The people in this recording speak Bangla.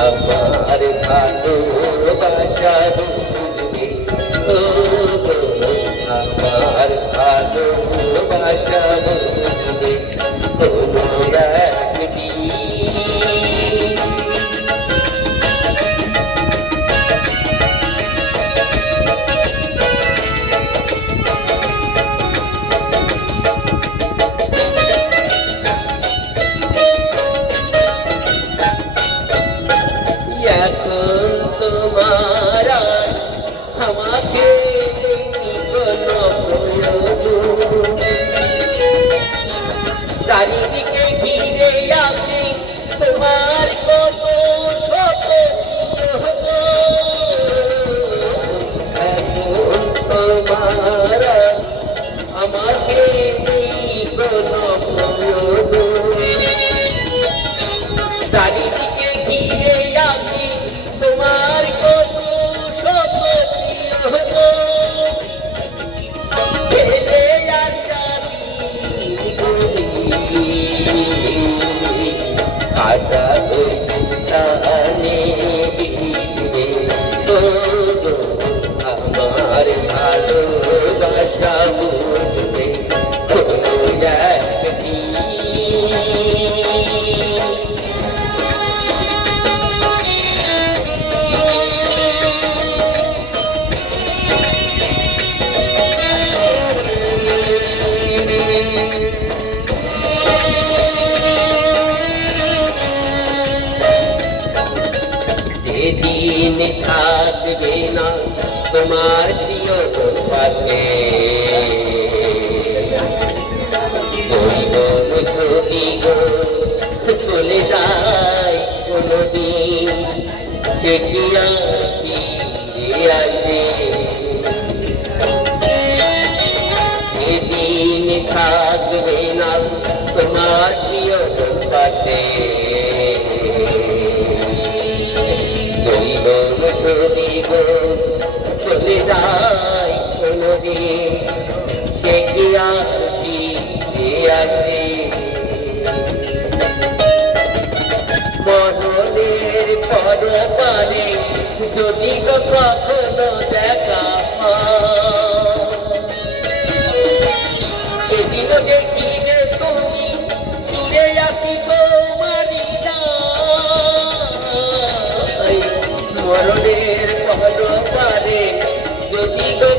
আমার ভালোবাসা বুঝবে ও আমার ভালোবাসা Karibik যেদিন থাকবে না তোমার প্রিয় পাশে। চলে যায় কোনদিন, সে কি ফিরে আসে? যেদিন থাকবে না তোমার প্রিয় পাশে। সদিব চলে যায় কোনদিন সে কি আর আসে মরণের পর দেখা সেদিনও দেখিবে যদি গো